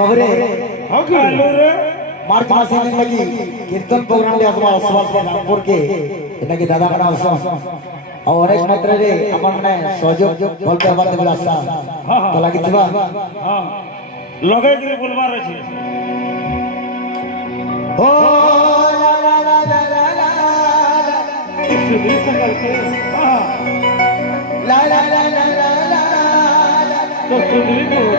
बाबरे मार्च मासे में लगी कीर्तन प्रोग्राम ले असवा असवा के नागपुर के इनके दादा का नाम और एक मित्र रे अपन ने सहयोग बोलते बात बोला सा तो लगी थी हां लगे के बोलवा रे छी ओ ला ला ला ला ला ला सुधी करके हां ला ला ला ला ला तो सुधी को